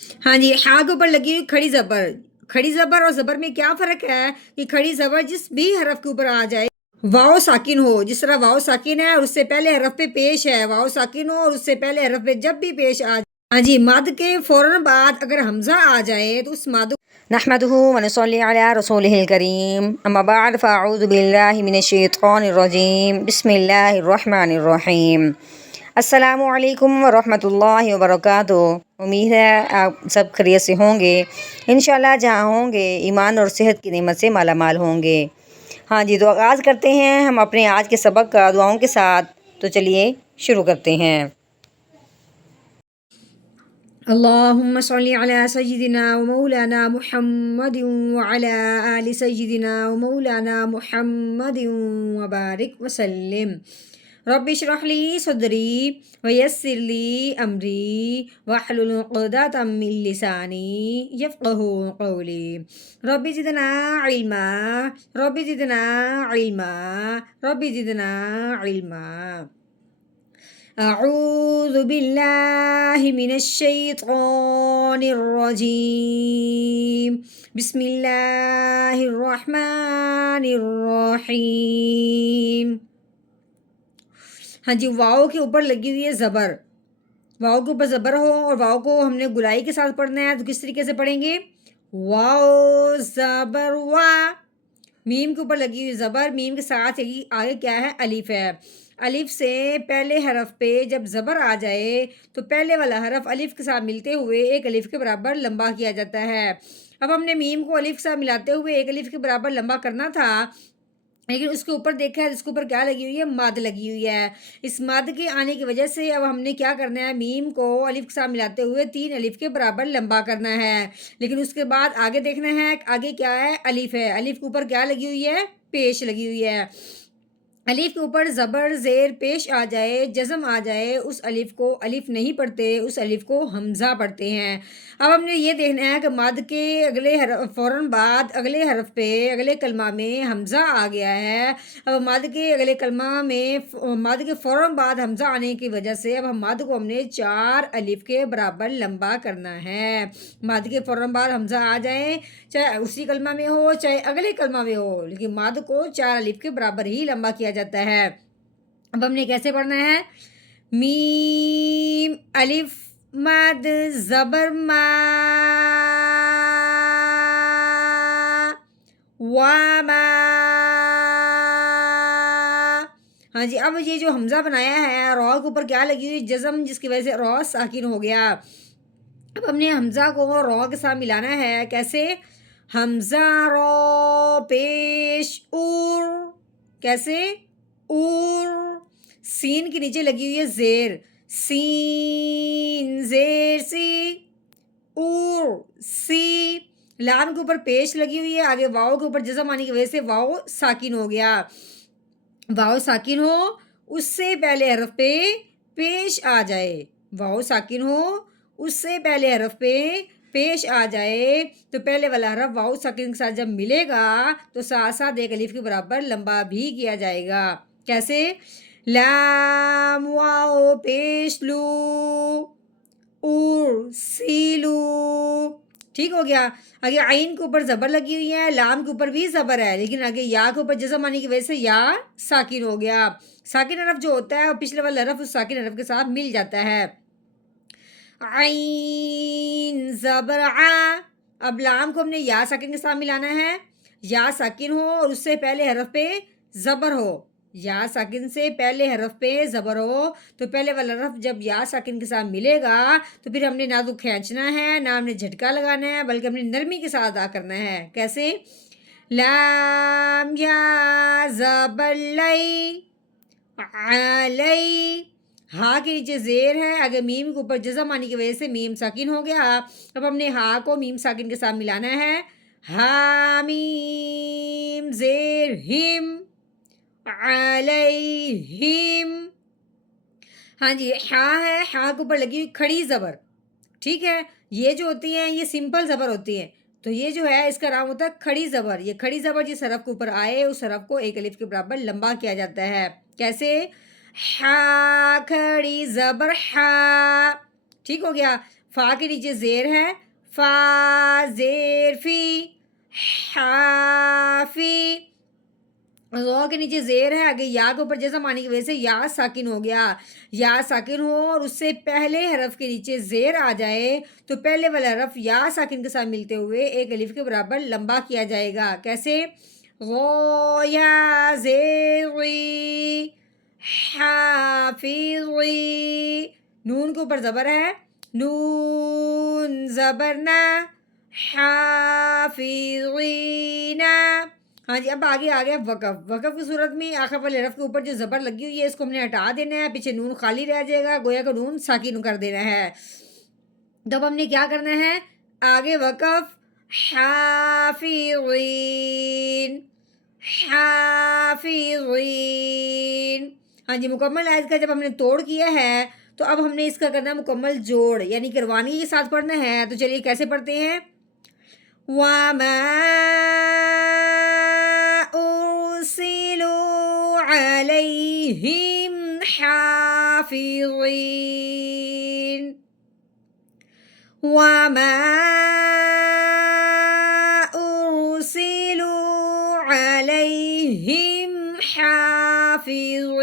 हाँ जी, हा के ऊपर लगी हुई खड़ी ज़बर। खड़ी ज़बर और ज़बर में क्या फ़र्क है कि खड़ी ज़बर जिस भी हरफ के ऊपर आ जाए, वाव साकिन हो, जिस तरह वाव साकिन है और उससे पहले हरफ पे पेश है, वाव साकिन हो और उससे पहले हरफ पे जब भी पेश आ, हाँ जी, मद के फ़ौरन बाद अगर हमज़ा आ जाए तो उस मद नहमदुहु व नसल्ली अला रसूलिहिल करीम अम्मा बाद फ़अऊज़ु बिल्लाहि मिनश शैतानिर रजीम बिस्मिल्लाहिर रहमानिर रहीम। अस्सलामु अलैकुम व रहमतुल्लाहि व बरकातुहू। उम्मीद है आप सब खैरियत से होंगे। इंशाल्लाह जहाँ होंगे ईमान और सेहत की नेमत से माला माल होंगे। हाँ जी, तो आगाज़ करते हैं हम अपने आज के सबक का दुआओं के साथ। तो चलिए शुरू करते हैं। अल्लाहुम्मा सल्ली अला सय्यिदिना व मौलाना मुहम्मदिन व अला आलि सय्यिदिना व मौलाना मुहम्मदिन व बारिक व सल्लिम। रब्बि इश्रह ली सदरी व यस्सिर ली अमरी वहलुल उक़दतम मिन लिसानी यफ़क़हू क़ौली। Rabbi ज़िदना इल्मा, rabbi ज़िदना इल्मा, rabbi ज़िदना इल्मा। अऊज़ु बिल्लाहि मिनश शैतानिर रजीम। बिस्मिल्लाहिर रहमानिर रहीम। हाँ जी, वाव के ऊपर लगी हुई है ज़बर। वाव के ऊपर ज़बर हो और वाव को हमने गुलाई के साथ पढ़ना है, तो किस तरीके से पढ़ेंगे? वाव ज़बर वा। मीम के ऊपर लगी हुई ज़बर, मीम के साथ आगे क्या है? अलिफ है। अलिफ से पहले हरफ पे जब ज़बर आ जाए तो पहले वाला हरफ अलिफ के साथ मिलते हुए एक अलिफ के बराबर लंबा किया जाता है। अब हमने मीम को अलिफ के साथ मिलाते हुए एक अलिफ के बराबर लंबा करना था, लेकिन उसके ऊपर देखा है, इसके ऊपर क्या लगी हुई है? मद लगी हुई है। इस मद के आने की वजह से अब हमने क्या करना है? मीम को अलिफ के साथ मिलाते हुए 3 अलिफ के बराबर लंबा करना है। लेकिन उसके बाद आगे देखना है, आगे क्या है? अलिफ है। अलिफ के ऊपर क्या लगी हुई है? पेश लगी हुई है। अलिफ के ऊपर ज़बर ज़ेर पेश आ जाए, जज़म आ जाए, उस अलिफ को अलिफ नहीं पढ़ते, उस अलिफ को हमज़ा पढ़ते हैं। अब हमने ये देखना है कि मद के अगले फ़ौरन बाद अगले हरफ पे अगले कलमा में हमज़ा आ गया है। अब मद के अगले कलमा में मद के फ़ौरन बाद हमज़ा आने की वजह से अब हम मद को हमने 4 अलिफ के बराबर लंबा करना है। मद के फ़ौरन बाद हमज़ा आ जाए, चाहे उसी कलमा में हो चाहे अगले कलमा में हो, लेकिन मद को 4 अलिफ के बराबर ही लंबा किया जाता है। अब हमने कैसे पढ़ना है? मीम अलिफ मद ज़बर मा, वामा। हाँ जी, अब ये जो हमज़ा बनाया है, रॉ के ऊपर क्या लगी हुई? जज़म, जिसकी वजह से रॉ साकिन हो गया। अब हमने हमज़ा को रॉ के साथ मिलाना है। कैसे? हमज़ा रॉ पेश उर। कैसे? उर। सीन के नीचे लगी हुई है ज़ेर। सीन ज़ेर सी। उर सी। लाम के ऊपर पेश लगी हुई है, आगे वाव के ऊपर जज़म आने की वजह से वाव साकिन हो गया। वाव साकिन हो, उससे पहले हरफ पे पेश आ जाए। वाव साकिन हो, उससे पहले हरफ पे पेश आ जाए, तो पहले वाला हरफ वाव साकिन के साथ जब मिलेगा तो साथ साथ एक अलिफ के बराबर लंबा भी किया जाएगा। कैसे? लाम वाव पेश लू, उर सीलू। ठीक हो गया। आगे आइन के ऊपर ज़बर लगी हुई है, लाम के ऊपर भी ज़बर है, लेकिन आगे या के ऊपर जज़म आने की वजह से या साकिन हो गया। साकिन हरफ जो होता है वो पिछले वाला हरफ उस साकिन हरफ के साथ मिल जाता है। आइन ज़बर आ। अब लाम को हमने या साकिन के साथ मिलाना है। या साकिन हो और उससे पहले हरफ पे ज़बर हो। या साकिन से पहले हरफ पे ज़बर हो, तो पहले वाला हरफ जब या साकिन के साथ मिलेगा तो फिर हमने ना तो खींचना है, ना हमने झटका लगाना है, बल्कि हमने नरमी के साथ अदा करना है। कैसे? लाम या ज़बर लै, अलई। हा के नीचे ज़ेर है, आगे मीम के ऊपर जज़म आने की वजह से मीम साकिन हो गया। अब हमने हा को मीम साकिन के साथ मिलाना है। हा मीम ज़ेर हिम, अलैहिम। हाँ जी, हा है, हा के ऊपर लगी हुई खड़ी ज़बर। ठीक है, ये जो होती हैं ये सिंपल ज़बर होती हैं, तो ये जो है इसका नाम होता है खड़ी ज़बर। ये खड़ी ज़बर जिस हरफ के ऊपर आए उस हरफ को एक अलिफ के बराबर लंबा किया जाता है। कैसे? हा खड़ी ज़बर हा। ठीक हो गया। فا کے نیچے زیر ہے، فا زیر فی، حافی، غو کے نیچے زیر ہے، آگے یا کے اوپر جیسا معنی کی وجہ سے یا ساکن ہو گیا، یا ساکن ہو اور اس سے پہلے حرف کے نیچے زیر آ جائے تو پہلے والا حرف یا ساکن کے ساتھ ملتے ہوئے ایک الف کے برابر لمبا کیا جائے گا. کیسے؟ غو یا زیر غی، حافظی، نون کے اوپر زبر ہے، نون زبر نا، حافظینا. ہاں جی، اب آگے آ گیا وقف. وقف کی صورت میں آخر والے حرف کے اوپر جو زبر لگی ہوئی ہے اس کو ہم نے ہٹا دینا ہے، پیچھے نون خالی رہ جائے گا، گویا کا نون ساکن کر دینا ہے. تو اب ہم نے کیا کرنا ہے؟ آگے وقف، حافظین، حافظین. ہاں جی، مکمل آیت کا جب ہم نے توڑ کیا ہے تو اب ہم نے اس کا کرنا مکمل جوڑ، یعنی کہ روانی کے ساتھ پڑھنا ہے. تو چلیے کیسے پڑھتے ہیں؟ وَمَا أُرْسِلُوا عَلَيْهِمْ حَافِظِينَ. وَمَا أُرْسِلُوا عَلَيْهِمْ حَافِظِينَ.